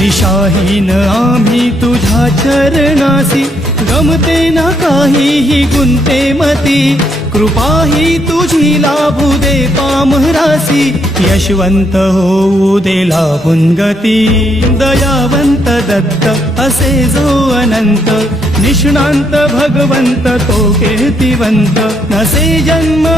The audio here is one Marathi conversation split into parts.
दिशाहीन आम्ही तुझ्या चरणासी, गमते ना काहीही गुंते मती, कृपाही तुझी लाभू दे पामरासी, यशवंत होऊ दे लाभून गती. दयावंत दत्त असे जो अनंत, निष्णांत भगवंत तो कीर्तिवंत, नसे जन्म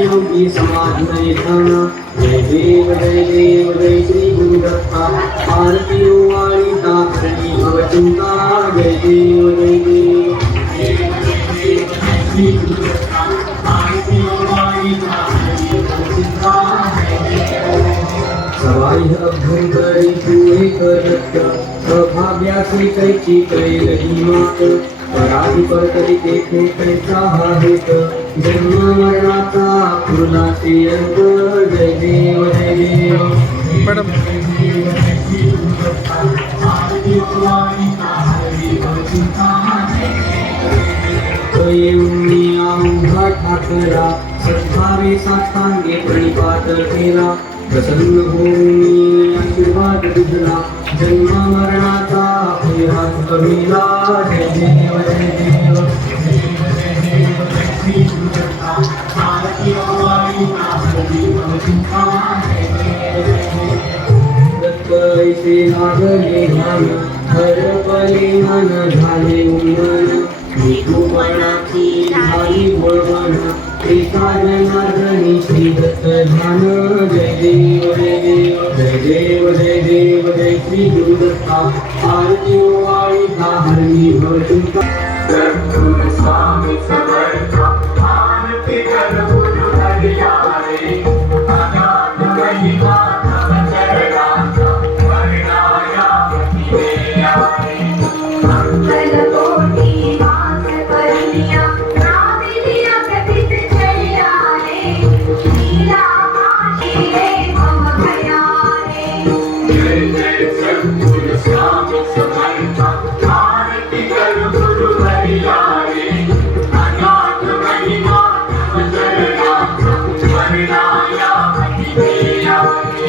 योगी समाधि ध्याना. जय देव जय श्री गुरुदत्ता. आरती वाणी तारणी भवचिंता. जय देव जय देव श्री गुरुदत्ता. आरती वाणी तारणी भवचिंता. सवाई अभ्यंतरी तू एक दत्त, अभाव्यासी कैची कैलही मात, पराधी परतरी तेथे कैचा हा हेत, जन्म मरणाचा फुलाचे अंत. जय देव जय देव ठाकरा. सद्भावे साष्टांगे प्रणिपात केला, प्रसन्न होऊन आशीर्वाद दिला, जन्म मरणाचा फेरा कविला. जय देव जय देव श्री गुरुदत्ता. आरती वाणी तारणी भवचिंता. दत्त ऐसे लागले ध्यान, हरपले मन झाले उन्मन, विठूपणाची झाली बोलवण, एका जनार्दनी श्री दत्त ध्यान. जय देव जय देव जय देव जय देव जय श्री गुरुदत्ता. आरती वाणी तारणी भवचिंता. स्वामी समर्थ आरती कर गुरु हरियारे, अनाथ महिमा तव चरणाचा वर्णायामती मे आरे. मंगल कोटि वास करिया, नाविदिया कथित चलिया रे, लीला माशी रे मम भयारे. जय जय सद्गुरु स्वामी समर्थ आरती कर गुरु हरियारे, अनाथ महिमा तव चरणाचा वर्णायामती मे आरे.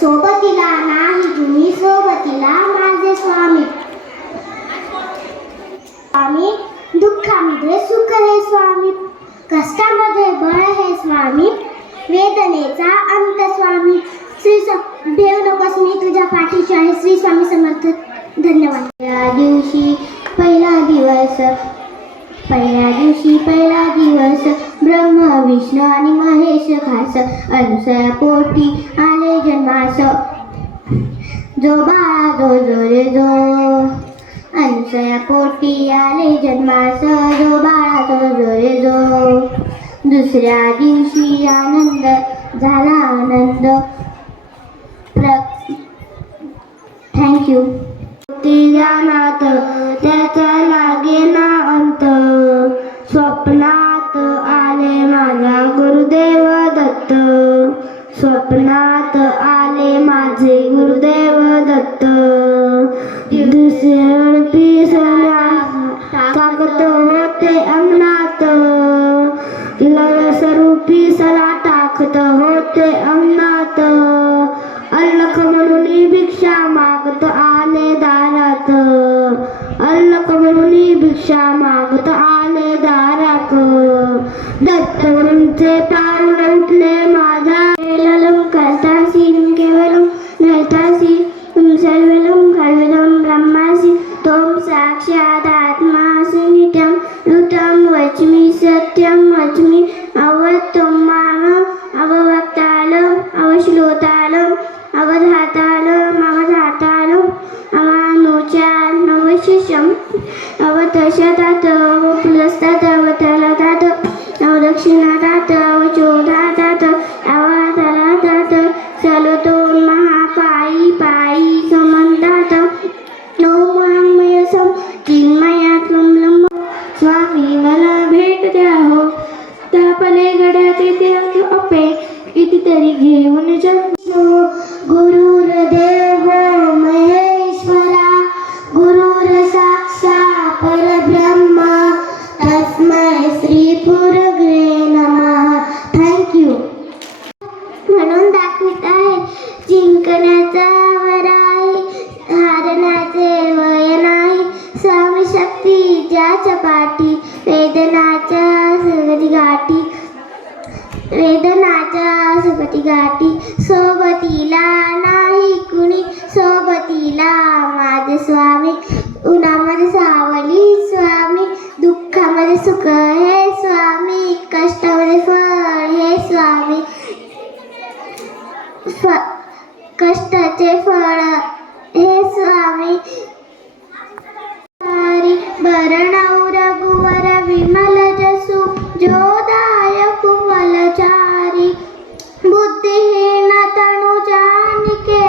सोबतीला नाही तुम्ही सोबतीला माझे स्वामी स्वामी दुःखामध्ये सुख हे स्वामी कष्टामध्ये बळ हे स्वामी वेदनेचा अंत स्वामी श्री देव नकोस मी तुझ्या पाठीशी आहे श्री स्वामी समर्थ धन्यवाद। या दिवशी पहिला दिवस ब्रह्म विष्णू आणि महेश खास अनुसया पोटी आले जन्मास जो बाळा जो रे जो अनुसया पोटी आले जन्मास जो बाळा जो रे जो दुसऱ्या दिवशी आनंद झाला आनंद थँक्यू। ते जाणात त्याचा लागे ना अंत स्वप्नात आले माझा गुरुदेव दत्त स्वप्नात आले माझे गुरुदेव दत्त दुसऱ्या ताकद होते अंगणात, लयस्वरूपी सला टाकत होते अंगणात, अल्लख म्हणून भिक्षा मागत आले दारात, अल्लख म्हणून भिक्षा मागत आले दारात, दत्तगुरूंचे पाऊल उठले माझ्या केवलम कर्तासी केवलम नर्तासी सर्वलम खल्विदम ब्रह्मासि त्वं साक्षात् आत्मासि नित्यं ऋतं वच्मि सत्यं वच्मि अवत्वं माम अववक्तालम अवश्लोतालम अवधातालम अवधातालम अवानुचान अवशिषम अवतशतात अवप्लस्तात अवतलतात अवदक्षिणातात अवचोधातात अवतलातात चलतोन्महापायी पायी समन्तात नवमयसम चिन्मयात्मं स्वामी मला भेट द्या हो, तापले गड्यात येते अपे कितीतरी घेऊन जगतो. गुरुर्देव महेश्वरा गुरुर साक्षात् परब्रह्म तस्मै श्री गुरुवे नमः. थँक्यू. म्हणून दाखवित आहे जिंकण्याचा वर आहे, हारण्याचे वय नाही. स्वामी शक्ती ज्याच्या पाठी वेदनाच्या सुगती गाठी, वेदनाच्या सुगती गाठी. सोबतीला नाही कुणी, सोबतीला माझे स्वामी. उन्हामध्ये सावली स्वामी, दुःखामध्ये सुख हे स्वामी, कष्टामध्ये फळ हे स्वामी, कष्टाचे फळ हे स्वामी. बरणौ रघुवर विमल जसु जोदायक फलचारी, बुद्धिहीन तनु जानिके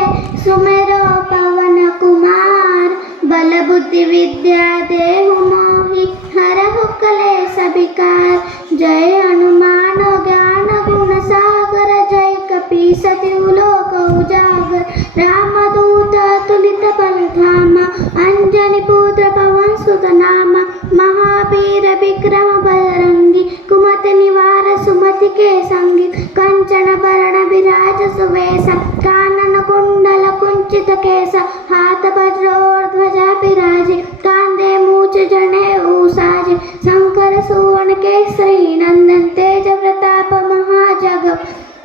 सुमेरो पवन कुमार. बल बुद्धि विद्या देहु मोहि हरहु क्लेश विकार. जय हनुमान ज्ञान गुण सागर, जय कपीसति लोक उजागर. रामदूत तुलित बलधामा, अंजनी पुत्र पवन सुत नामा. महावीर विक्रम बजरंगी, कुमति निवार सुमति के संगी. कंचन बरण विराज सुवेश, कानन कुंडल कुंचित केस. हाथ वज्रोर ध्वजा विराजे, कांधे मूछ जनेऊ साजे. शंकर सुवन केसरी नंदन, तेज प्रताप महाजग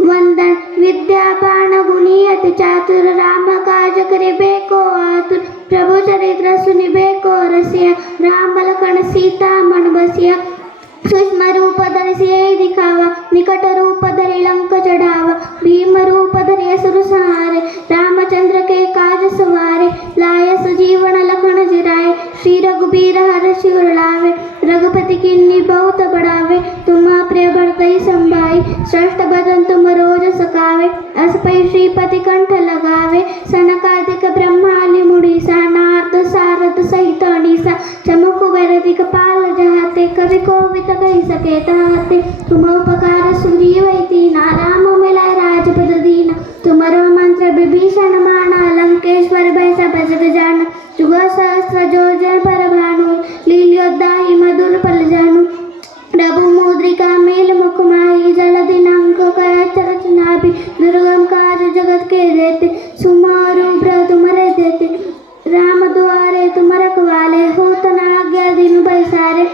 वंदन. विद्यापान गुणी अति चातुर, राम काज करिबे को आतुर. प्रभु चरित्र सुनिबे को रसिया, राम लखन सीता मन बसिया. सूक्ष्म रूप धरि सिय दिखावा, निकट रूप धरि लंक चढ़ावा. भीम रूप धरि असुर संहारे, रामचंद्र के काज सवारे. लाय सजीवन लखन जिराए, श्री रघुबीर हरषि उर लावे. रघुपति कीन्ही बहुत बढ़ावे, तुम प्रिय भरतहि संभाई. श्रेष्ठ बदन तुम रोज सकावे, असपै श्रीपति कंठ लगावे. सनकादिक ब्रह्मादि मुनीसा, नारद सारद सहित अनीसा. चमक कुबेर दिक्पाल जहाते, कवि कोविद कहि सके ताते. तुम उपकार सुग्रीव कीन्हा, राम मिलाय राजपद दीना. तुमरो मंत्र विभीषण माना, लंकेश्वर भय सब जग जाना. जुग सहस्र जो जन पर भानु, लील्योद्धाहि मधुर फल जानू. प्रभु मुद्रिका मेल मुख माही, जलधि नांक कर रचनाभि. दुर्गम काज जगत के देते, सुमारू ब्रह तुम्हारे देते. राम द्वारे तुम रखवाले, होत न आज्ञा दीन पैसारे.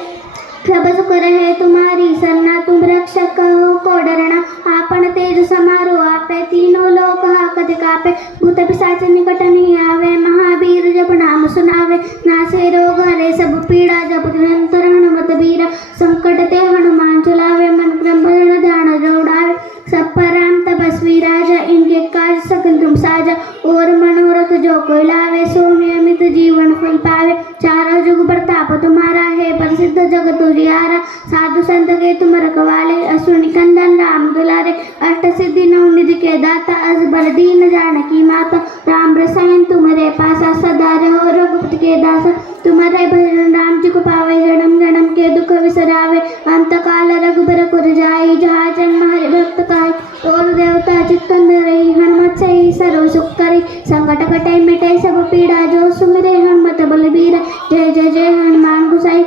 सब सुख रहे तुम्हारी सरना, तुम रक्षक हो को डरना. आपण तेज समारो आपे, तीनों लोक हाकत कापे. भूत पिशाच निकट नहीं आवे, महावीर जप नाम सुनावे. नासे रोग हरे सब पीड़ा, जप निरंतर हनुमत बीरा. संकट ते हनुमान चलावे, मन क्रम भजन ध्यान जोड़ावे. सब पर राम तपस्वी राजा, इनके काज सकल तुम साजा. और मनोरथ जो कोई लावे, सो नियमित जीवन फल पावे. चारों जुग प्रताप तुम्हारा है, प्रसिद्ध जगत उजियारा. साधु संत के तुम रखवाले, असुर निकंदन राम दुलारे. अष्ट सिद्धि नौ निधि के दाता, अजबर दीन जानकी माता. राम रसायन तुम्हारे पासा, सदा रहो रघुपति के दासा. तुम्हारे भजन राम जी को पावे, जन्म जन्म के दुख विसरावे. अंत काल रघुबर पुर जाई, जहाँ जन्म हरि भक्त काई. और देवता चित्तन रही, हनुमत सही सर्व सुख करी. संकट कटे मिटे सब पीड़ा, जो सुमिरे हनुमत बलबीरा. जय जय जय हनुमान गोसाई.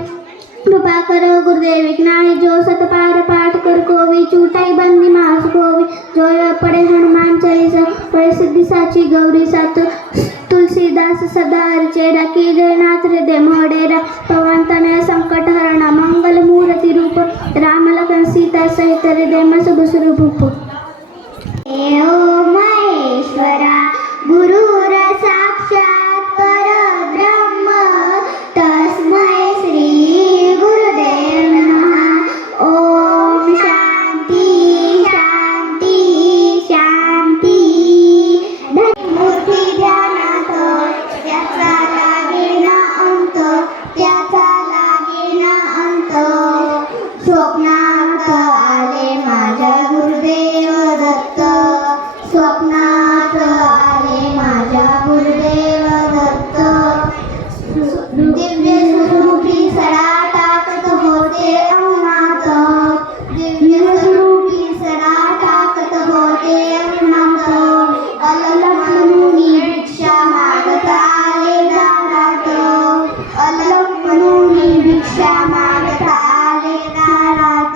कृपा करो जो गुरुदेविक नाही जो सतपार पाठ कर कोवी चूटाई बंदी मास कोवी जो पडे हनुमान चालीसा पडे सिद्धि साची गौरी सात तुलसीदास सदा अर्चेरा की जयनाथ हृदय मोडेरा पवन तनय संकट हरणा मंगल मूर्ति रूप राम लखन सीता सहित हृदय में शुभ स्वरूप ओ महेश्वरा गुरुर साक्षात परब्रह्म तस्मै श्री गुरुदेव नमः ओम शांती शांती शांती मूर्ती ध्यानात त्याचा लागेना अंत त्याचा लागेना अंत स्वप्नात आले माझ्या गुरुदेव दत्त स्वप्नात आले माझ्या गुरुदेव दत्त दिव्य स्वरूपी सडा टाकत होते अंगणात दिव्य स्वरूपी सडा टाकत होते अंगणात अलग मुनी भिक्षा मागत आले दारात अलग मुनी भिक्षा मागत आले दारात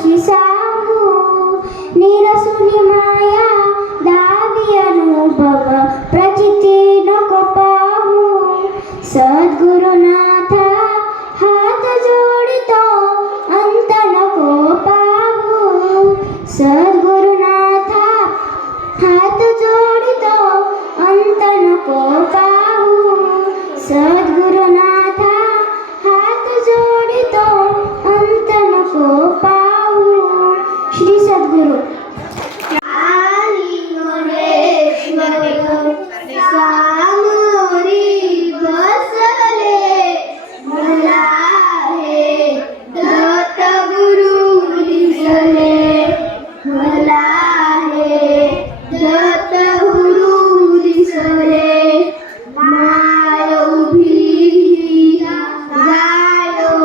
कशी सांगू निरसुनी माया दावी अनुभव प्रचिती नको पाहू सद्गुरुनाथा हात जोडितो अंत नको पाहू सद्गुरुनाथा हात जोडितो अंत नको पाहू सद्गुरुनाथा हात जोडितो अंत नको पाहू श्री सद्गुरु सामोरी बसले मला हे दत्तगुरु दिसले मला हे दत्तगुरु दिसले माय उभी गायो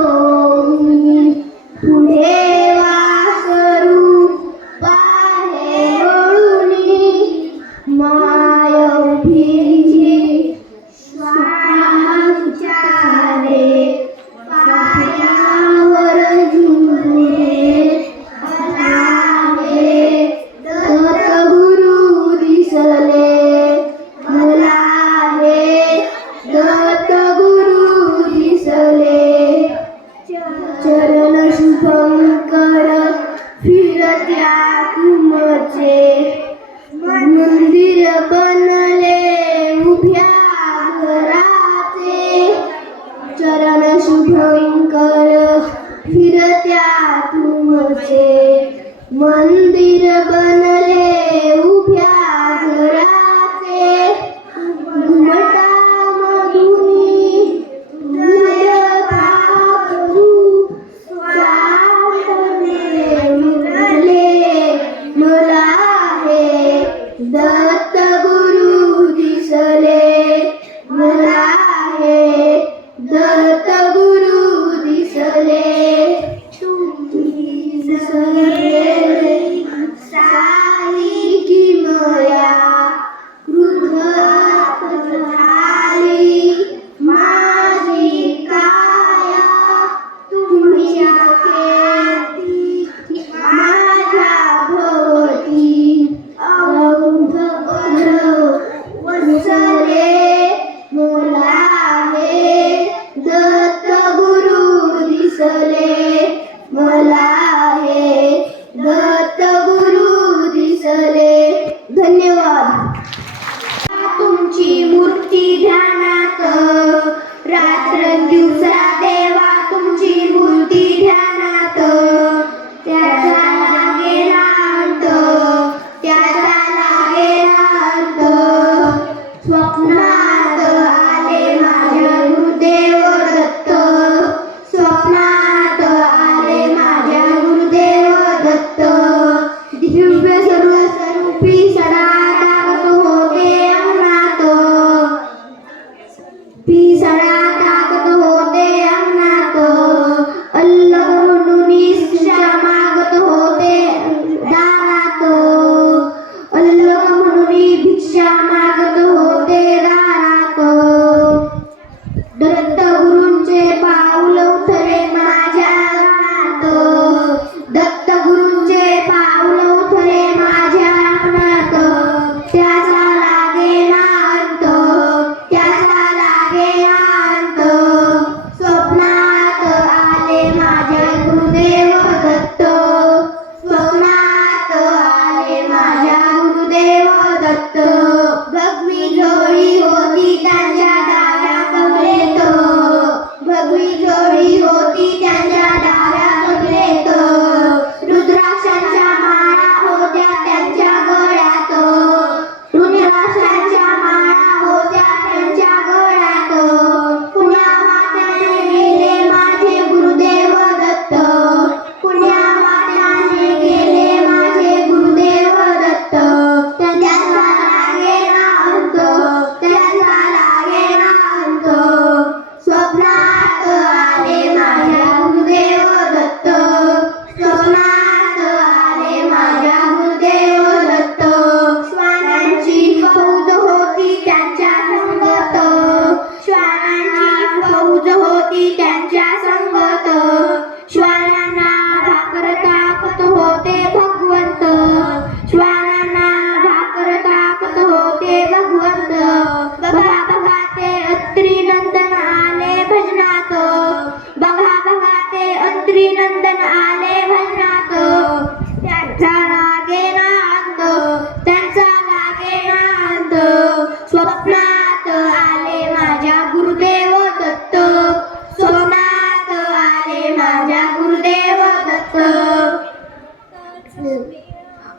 पुढे वासरू पाहे वळुनी माय उभी श्वासारे पायावर झुले मला हे दत्तगुरु दिसले मला हे दत्तगुरु दिसले चरण शुभंकर फिरत्या तुमचे मंदिर बनले उभ्या घराचे चरण शुभंकर फिरत्या तुमचे मंदिर बनले उभ्या घराचे घुमटा मधुनी हृदय पाहू स्वार्थने मुरले मला हे दत्तगुरु दिसले मला हे दत्तगुरु दिसले सारी किमया कृत झाली माझी काया तुमच्या कीर्ती माझ्या भोवती औंध वसले मला हे दत्तगुरु दिसले मला हे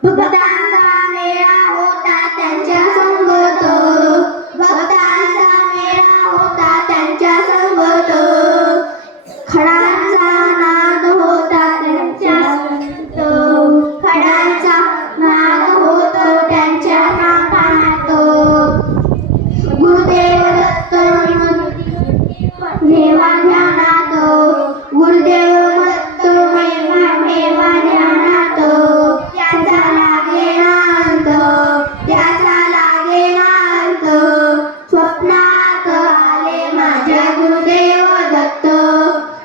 भक्तांचा मेळा होता त्यांच्या संगत, भक्तांचा मेळा होता त्यांच्या संगत, खडांचा नाद होता त्यांच्या संगत, खडांचा नाद होता त्यांच्या कानात. गुरुदेव दत्त नेवा ध्यानात, गुरुदेव दत्त नेवा ध्यानात, त्याचा लागेनांत, त्याचा लागेनांत, स्वप्नात आले माझ्या गुरुदेव दत्त,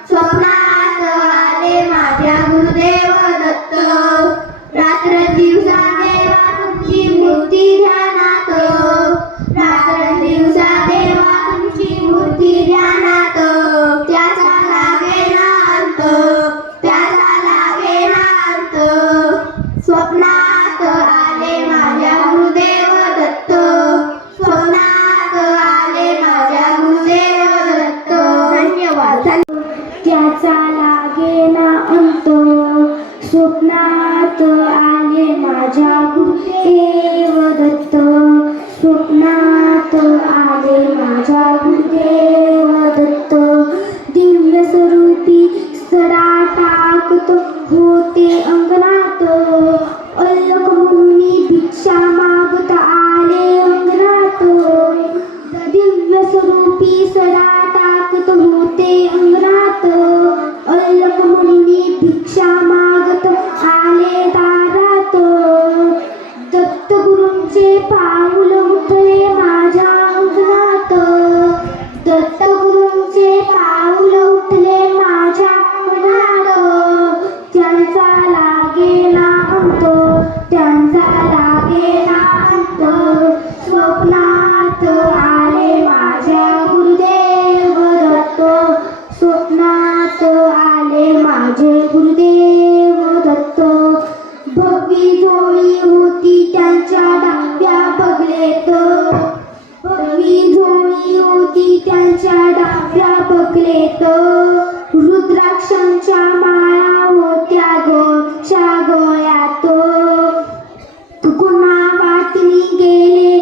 स्वप्नात आले माझ्या गुरुदेव दत्त. रात्र दिवसा देवा तुमची मूर्ती ध्यानात, रात्र दिवसा देवा तुमची मूर्ती ध्यानात, त्याचा लागेनांत, त्याचा लागेनांत, स्वप्नात आले माझ्या गुरुदेव दत्त, स्वप्नात आले माझ्या गुरुदेव दत्त. धन्यवाद. त्याचा लागेना अंत, स्वप्नात आले माझ्या गुरुदेव दत्त, स्वप्नात आले माझ्या गुरुदेव दत्त. दिव्य स्वरूपी सडा टाकत होते अंगणात, अल्लख मुनी भिक्षा मागत आले अंगणात. दिव्य स्वरूपी सडा टाकत होते अंगणात, अल्लख मुनी भिक्षा मागत आले दारात. दत्तगुरूंचे पाऊल उठले माझ्या अंगणात, दत्तगुरूंचे पाऊल उठले माझ्या अंगणात. त्यांचा लागेना अंत, त्यांचा लागेना अंत, स्वप्नात आले माझ्या गुरुदेव दत्त, स्वप्नात आले माझे गुरुदेव दत्त. भगवी झोळी होती त्यांच्या डाव्या बगलेत, भगवी झोळी होती त्यांच्या डाव्या बगलेत. रुद्राक्षांच्या माळा होत्या गोच्या गळ्यात, पुन्हा वाटणी गेले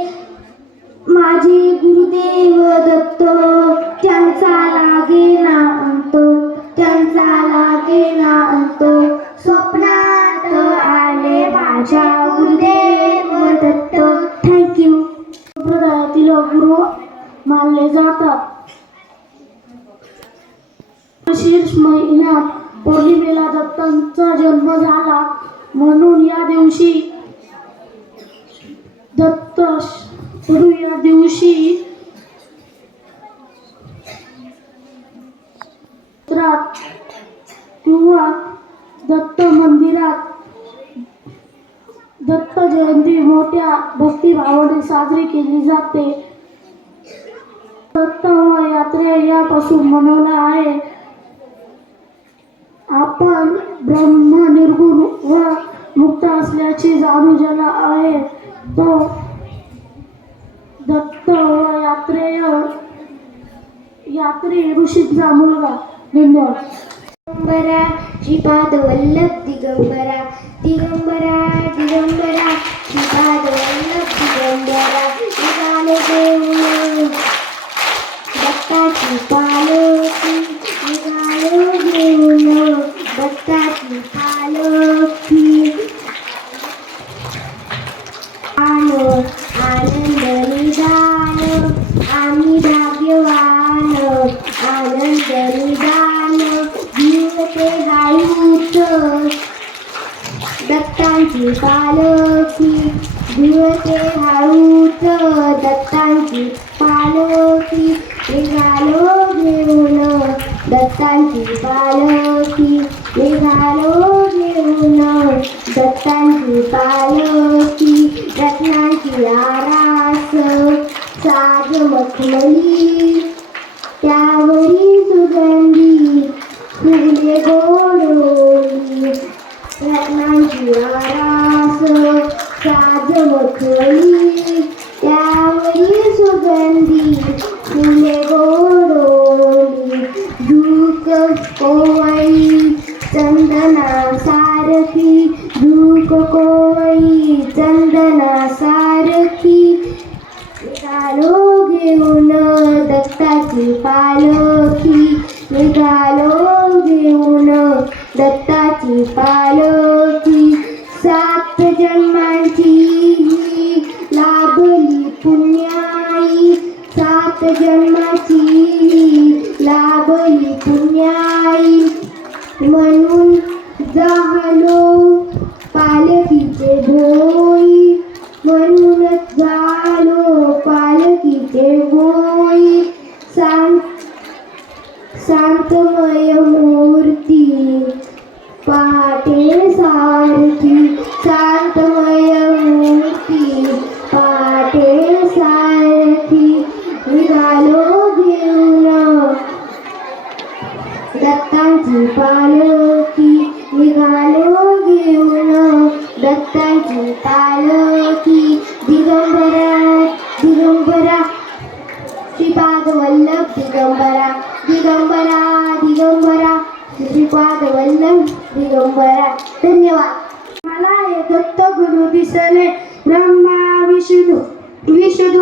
माझे गुरुदेव दत्त. त्यांचा लागेना अंत, त्यांचा लागेना अंत, स्वप्नात आले माझ्या गुरुदेव दत्त. थँक्यू. संप्रदायातील गुरु मानले जातात. शीर्ष महिन्यात पौर्णिमेला दत्तांचा जन्म झाला, म्हणून या दिवशी या दिवशी किंवा दत्त मंदिरात दत्त जयंती मोठ्या भक्तिभावाने साजरी केली जाते. दत्त यात्रा यापासून मनवला आहे. आपण ब्रह्म निर्गुण व मुक्त असल्याची जाणीव ज्याला आहे तो दत्त व यात्रे ऋषीचा मुलगा. धन्यवाद. दिगंबरा श्रीपाद वल्लभ दिगंबरा, दिगंबरा दिगंबरा श्रीपाद वल्लभ दिगंबरा. निघाले देऊळ दत्ताची पालखी, निघालो देऊळ दत्ताची पालखी. आनंद निदान आम्ही भाग्यवान, आनंद निदान जीवते हायूत दत्तांची पालखी, जीवते हायूत दत्तांची पालखी. निघालो घेऊन दत्तांची पालखी, निघालो घेऊन दत्तांची पालखी. रत्नांची आरास साज मखमली, त्यावरी सुगंधी फुले गोडोली. रत्नांची आरास साज मखमली, त्यावरी सुगंधी फुले गोडोली. धूक कोवळी चंदना सारखी, धूक कोवळी घेऊन दत्ताची पालखी, निघालो घेऊन दत्ताची पालखी. 7 जन्मांची ही लाभली पुण्याई, 7 जन्माची ही लाभली पुण्याई. म्हणून झालो पालखीचे भोई, म्हणूनच झालो पालखीचे भोई. शांतमय मूर्ती पाटे सारखी, शांतमय मूर्ती पाटे सारखी. निघालो घेऊन दत्ताची पालखी, निघालो घेऊन दत्ताची पालखी. दिगंबरा दिगंबरा श्रीपाद वल्लभ दिगंबरा, दिगंबरा दिगंबरा श्रीपाद वल्लभ दिगंबरा. धन्यवाद. मला हे दत्त गुरु दिसले, ब्रह्मा विष्णू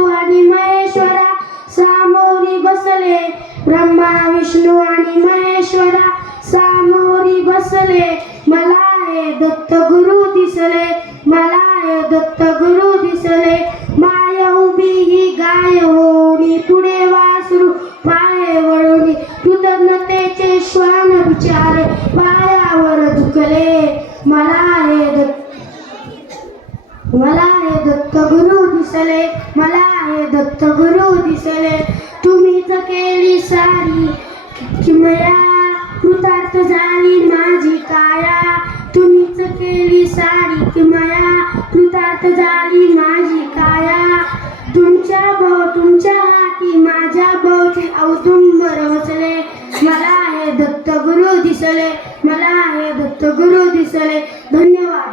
आणि महेश्वरा सामोरी बसले. ब्रह्मा विष्णू आणि महेश्वरा सामोरी बसले. मला हे दत्त गुरु दिसले, मला हे दत्त गुरु दिसले. माया उभी ही गाय होणी, पुढे वासरू पाय वळून, कृतज्ञतेचे श्वान विचारे पायावर झुकले. मला हे दत्त गुरु दिसले, मला हे दत्त गुरु दिसले. तुम्हीच केली सारी किमया, कृतार्थ झाली माझी काया. तुम्हीच केली सारी किमया, कृतार्थ झाली माझी काया. तुमच्या हाती माझ्या भोवती औदुंबर वसले. मला हे दत्त गुरु दिसले, मला हे दत्त गुरु दिसले. धन्यवाद.